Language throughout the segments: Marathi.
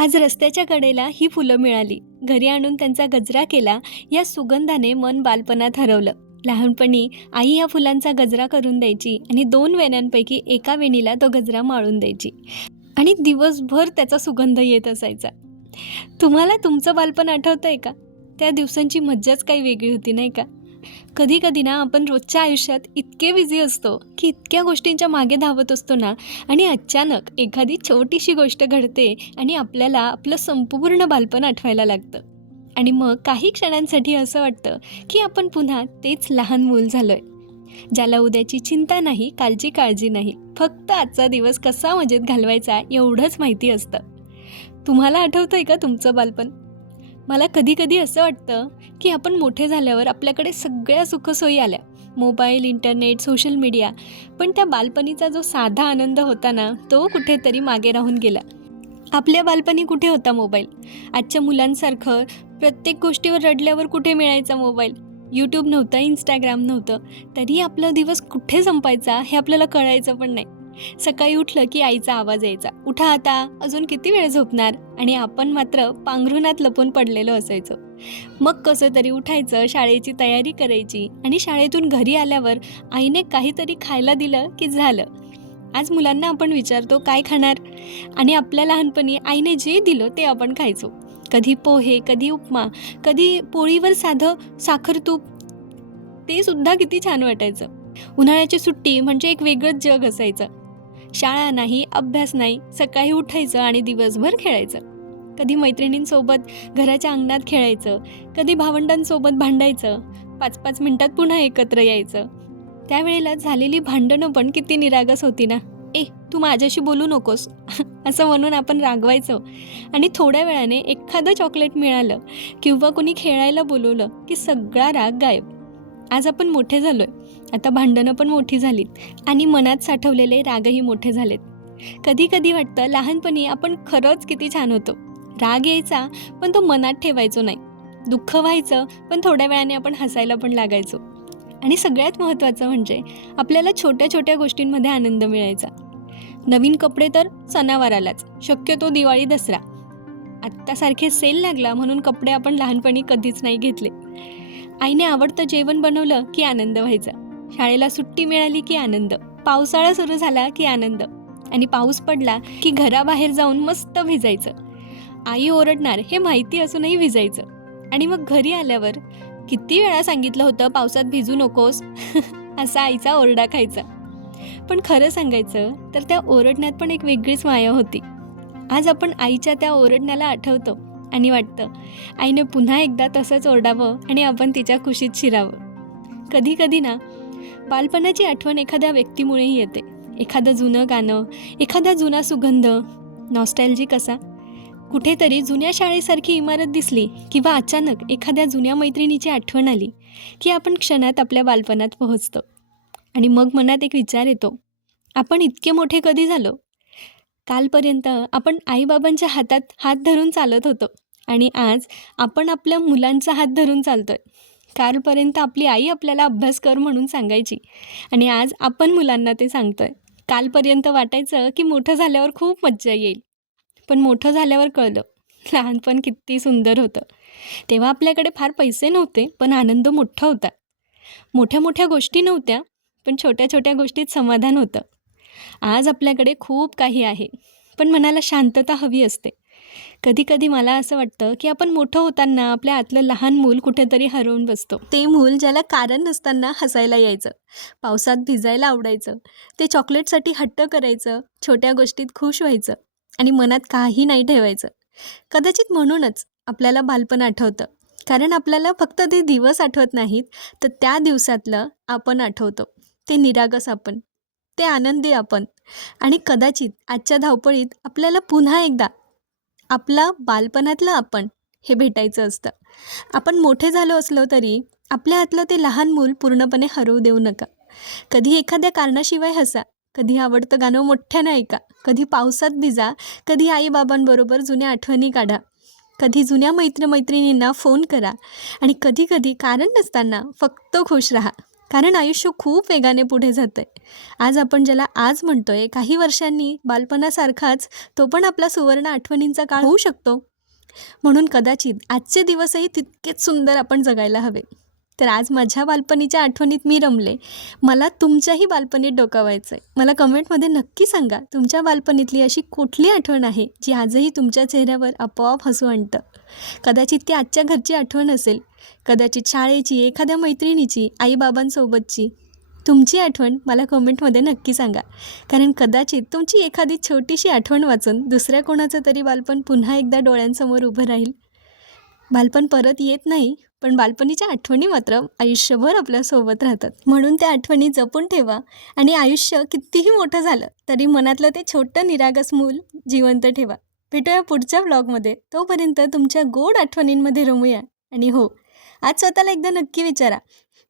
आज रस्त्याच्या कडेला ही फुलं मिळाली. घरी आणून त्यांचा गजरा केला. या सुगंधाने मन बालपणात हरवलं. लहानपणी आई या फुलांचा गजरा करून द्यायची आणि 2 वेण्यांपैकी एका वेणीला तो गजरा माळून द्यायची आणि दिवसभर त्याचा सुगंध येत असायचा. तुम्हाला तुमचं बालपण आठवतंय का? त्या दिवसांची मज्जाच काही वेगळी होती, नाही का? कधी कधी ना आपण रोजच्या आयुष्यात इतके बिझी असतो की इतक्या गोष्टींच्या मागे धावत असतो ना, आणि अचानक एखादी छोटीशी गोष्ट घडते आणि आपल्याला आपलं संपूर्ण बालपण आठवायला लागतं. आणि मग काही क्षणांसाठी असं वाटतं की आपण पुन्हा तेच लहान मूल झालोय, ज्याला उद्याची चिंता नाही, कालची काळजी नाही, फक्त आजचा दिवस कसा मजेत घालवायचा एवढंच माहिती असतं. तुम्हाला आठवतंय का तुमचं बालपण? मला कधी कधी असं वाटतं की आपण मोठे झाल्यावर आपल्याकडे सगळ्या सुखसोयी आल्या, मोबाईल, इंटरनेट, सोशल मीडिया, पण त्या बालपणीचा जो साधा आनंद होता ना, तो कुठेतरी मागे राहून गेला. आपल्या बालपणी कुठे होता मोबाईल? आजच्या मुलांसारखं प्रत्येक गोष्टीवर रडल्यावर कुठे मिळायचा मोबाईल? यूट्यूब नव्हतं, इंस्टाग्राम नव्हतं, तरी आपला दिवस कुठे संपायचा हे आपल्याला कळायचं पण नाही. सकाळी उठलं की आईचा आवाज यायचा, उठा आता, अजून किती वेळ झोपणार? आणि आपण मात्र पांघरुणात लपून पडलेलो असायचो. मग कसं तरी उठायचं, शाळेची तयारी करायची आणि शाळेतून घरी आल्यावर आईने काहीतरी खायला दिलं की झालं. आज मुलांना आपण विचारतो काय खाणार, आणि आपल्या लहानपणी आईने जे दिलं ते आपण खायचो. कधी पोहे, कधी उपमा, कधी पोळीवर साधं साखर तूप, ते सुद्धा किती छान वाटायचं. उन्हाळ्याची सुट्टी म्हणजे एक वेगळंच जग असायचं. शाळा नाही, अभ्यास नाही, सकाळी उठायचं आणि दिवसभर खेळायचं. कधी मैत्रिणींसोबत घराच्या अंगणात खेळायचं, कधी भावंडांसोबत भांडायचं, 5-5 मिनिटात पुन्हा एकत्र यायचं. त्यावेळेला झालेली भांडणं पण किती निरागस होती ना. तू माझ्याशी बोलू नकोस असं म्हणून आपण रागवायचो, आणि थोड्या वेळाने एखादं चॉकलेट मिळालं किंवा कोणी खेळायला बोलवलं की सगळा राग गायब. आज आपण मोठे झालोय, आता भांडणं पण मोठी झालीत आणि मनात साठवलेले रागही मोठे झालेत. कधी कधी वाटतं लहानपणी आपण खरंच किती छान होतो. राग यायचा पण तो मनात ठेवायचो नाही, दुःख व्हायचं पण थोड्या वेळाने आपण हसायला पण लागायचो. आणि सगळ्यात महत्त्वाचं म्हणजे आपल्याला छोट्या छोट्या गोष्टींमध्ये आनंद मिळायचा. नवीन कपडे तर सणावारालाच, शक्यतो दिवाळी, दसरा. आत्तासारखे सेल लागला म्हणून कपडे आपण लहानपणी कधीच नाही घेतले. आईने आवडतं जेवण बनवलं की आनंद व्हायचा, शाळेला सुट्टी मिळाली की आनंद, पावसाळा सुरू झाला की आनंद, आणि पाऊस पडला की घराबाहेर जाऊन मस्त भिजायचं. आई ओरडणार हे माहिती असूनही भिजायचं. आणि मग घरी आल्यावर किती वेळा सांगितलं होतं पावसात भिजू नकोस असा आईचा ओरडा खायचा. पण खरं सांगायचं तर त्या ओरडण्यात पण एक वेगळीच माया होती. आज आपण आईच्या त्या ओरडण्याला आठवतो आणि वाटतं आईने पुन्हा एकदा तसंच ओरडावं आणि आपण तिच्या खुशीत शिरावं. कधी कधी ना बालपणाची आठवण एखाद्या व्यक्तीमुळेही येते. एखादं जुनं गाणं, एखादा जुना सुगंध, नॉस्टॅल्जिक असा. कुठेतरी जुन्या शाळेसारखी इमारत दिसली किंवा अचानक एखाद्या जुन्या मैत्रिणीची आठवण आली की आपण क्षणात आपल्या बालपणात पोहोचतो. आणि मग मनात एक विचार येतो, आपण इतके मोठे कधी झालो? कालपर्यंत आपण आईबाबांच्या हातात हात धरून चालत होतो आणि आज आपण आपल्या मुलांचा हात धरून चालतोय. कालपर्यंत आपली आई आपल्याला अभ्यास कर म्हणून सांगायची आणि आज आपण मुलांना ते सांगतोय. कालपर्यंत वाटायचं की मोठं झाल्यावर खूप मज्जा येईल, पण मोठं झाल्यावर कळलं लहानपण किती सुंदर होतं. तेव्हा आपल्याकडे फार पैसे नव्हते पण आनंद मोठा होता. मोठ्या मोठ्या गोष्टी नव्हत्या पण छोट्या छोट्या गोष्टीत समाधान होतं. आज आपल्याकडे खूप काही आहे पण मनाला शांतता हवी असते. कधी कधी मला असं वाटतं की आपण मोठं होताना आपल्या आतलं लहान मूल कुठेतरी हरवून बसतो. ते मूल ज्याला कारण नसताना हसायला यायचं, पावसात भिजायला आवडायचं, ते चॉकलेटसाठी हट्ट करायचं, छोट्या गोष्टीत खुश व्हायचं आणि मनात काही नाही ठेवायचं. कदाचित म्हणूनच आपल्याला बालपण आठवतं, कारण आपल्याला फक्त ते दिवस आठवत नाहीत, तर त्या दिवसातलं आपण आठवतो. ते निरागस आपण, ते आनंदी आपण. आणि कदाचित आजच्या धावपळीत आपल्याला पुन्हा एकदा आपला बालपणातलं आपण हे भेटायचं असतं. आपण मोठे झालो असलो तरी आपल्या हातलं ते लहान मूल पूर्णपणे हरवू देऊ नका. कधी एखाद्या कारणाशिवाय हसा, कधी आवडतं गाणं मोठ्यानं ऐका, कधी पावसात भिजा, कधी आईबाबांबरोबर जुन्या आठवणी काढा, कधी जुन्या मैत्रिणींना फोन करा, आणि कधी कधी कारण नसताना फक्त खुश राहा. कारण आयुष्य खूप वेगाने पुढे जातं आहे. आज आपण ज्याला आज म्हणतो आहे, काही वर्षांनी बालपणासारखाच तो पण आपला सुवर्ण आठवणींचा काळ होऊ शकतो. म्हणून कदाचित आजचे दिवसही तितकेच सुंदर आपण जगायला हवे. तर आज माझ्या बालपणीच्या आठवणीत मी रमले. मला तुमच्याही बालपणीत डोकावायचं आहे. मला कमेंटमध्ये नक्की सांगा, तुमच्या बालपणीतली अशी कुठली आठवण आहे जी आजही तुमच्या चेहऱ्यावर आपोआप हसू आणतं. कदाचित ती आजच्या घरची आठवण असेल, कदाचित शाळेची, एखाद्या मैत्रिणीची, आईबाबांसोबतची. तुमची आठवण मला कमेंटमध्ये नक्की सांगा, कारण कदाचित तुमची एखादी छोटीशी आठवण वाचून दुसऱ्या कोणाचं तरी बालपण पुन्हा एकदा डोळ्यांसमोर उभं राहील. बालपण परत येत नाही, पण बालपणीच्या आठवणी मात्र आयुष्यभर आपल्यासोबत राहतात. म्हणून त्या आठवणी जपून ठेवा आणि आयुष्य कितीही मोठं झालं तरी मनातलं ते छोटं निरागस मूल जिवंत ठेवा. भेटूया पुढच्या व्लॉगमध्ये. तोपर्यंत तुमच्या गोड आठवणींमध्ये रमूया. आणि हो, आज स्वतःला एकदा नक्की विचारा,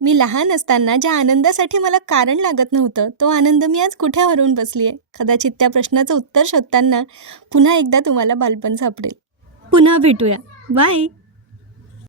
मी लहान असताना ज्या आनंदासाठी मला कारण लागत नव्हतं, तो आनंद मी आज कुठे हरवून बसली आहे. कदाचित त्या प्रश्नाचं उत्तर शोधताना पुन्हा एकदा तुम्हाला बालपण सापडेल. पुन्हा भेटूया. बाय.